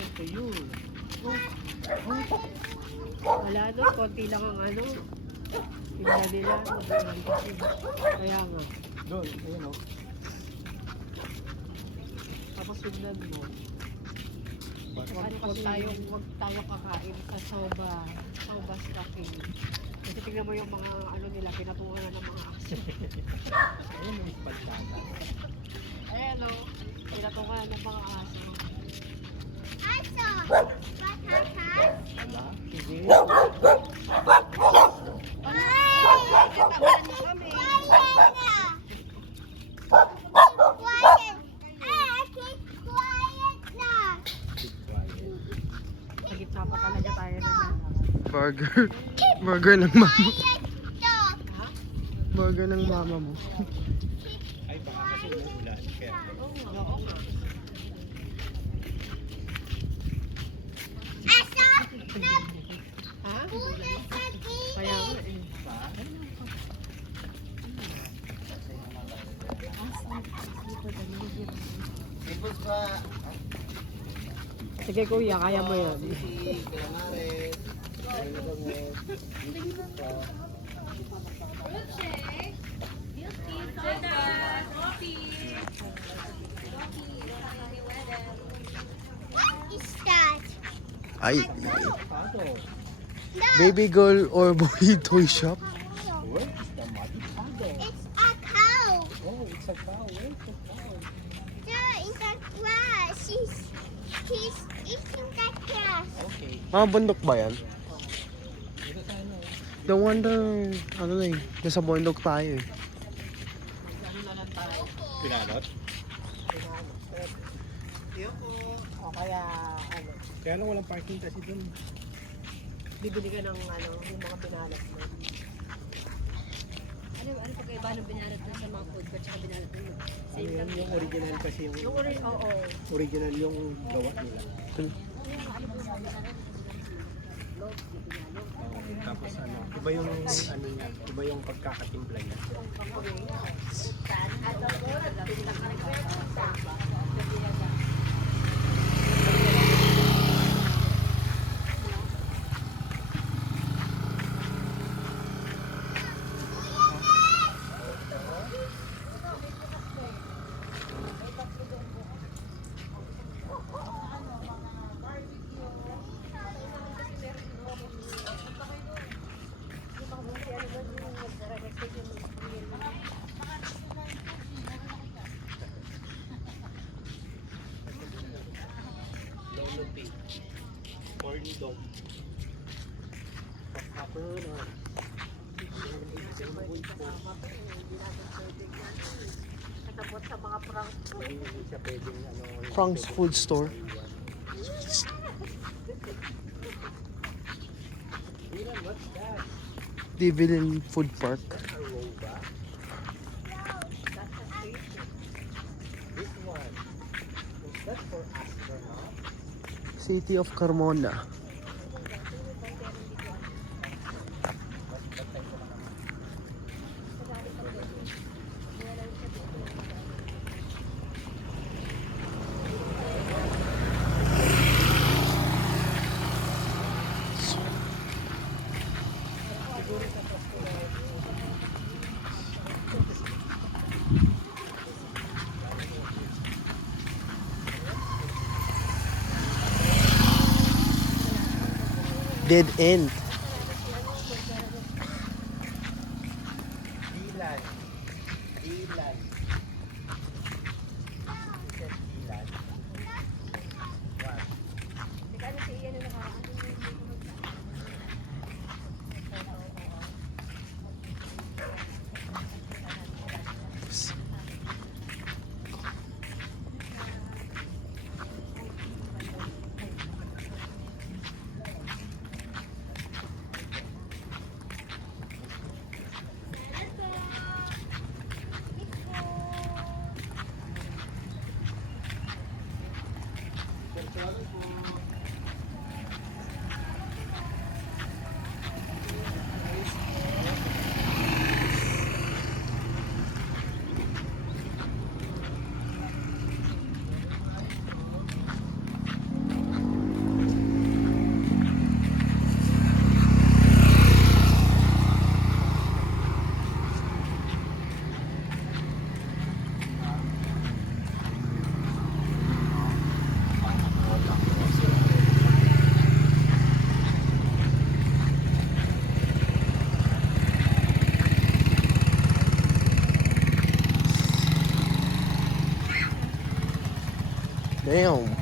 listen to you. Wala doon, konti lang ang ano. Tinda nila, kaya nga. Doon, ayun o. Tapos tignan mo. Ano kasi huwag tayo kakain sa soba stocking. Kasi tignan mo yung mga ano nila, pinatungan na ng mga aso. Ayun yung pagkata. Ayan o, pinatungan na ng mga aso. Aso! Wala. Sige. Sa gitna pa talaga tayo na Burger. Burger ng mama. Burger ng mama mo. Ay, baka kasi umuulan. Kaya. Oo nga. Ha? Kaya nga eh. Sipos pa. Sige kuya, kaya mo yan. What is that? Ay, Pato. baby girl or boy toy shop. Where is the muddy pato? It's a cow. Oh, it's a cow. Where is the cow? There in the grass. He's eating the grass. Okay. Mga bundok ba yan? Dito sa ano? No wonder, ano na eh, nasa bundok tayo eh. Ano na lang tayo. Pinalot? O kaya, ano, Kaya lang walang parking kasi dun. bibili ka ng ano, yung mga pinalat mo. Ano pa kayo ba nung binalat dun sa mga food court tsaka binalat dun? Ano yan? Yung original kasi yung Yung oo. original yung gawa nila. Tapos ano, iba yung ano niya, iba yung pagkakatimpla niya. Lolo corn dog. Pagkapon. Katapos sa mga prank. Hindi siya pwedeng ano. Frank's Food Store. Dylan, what's that? Dividend Food Park. Aruba? This one. Is that for astronaut? City of Carmona. Dead end. Dylan. Dylan. Is that Dylan? What? Damn.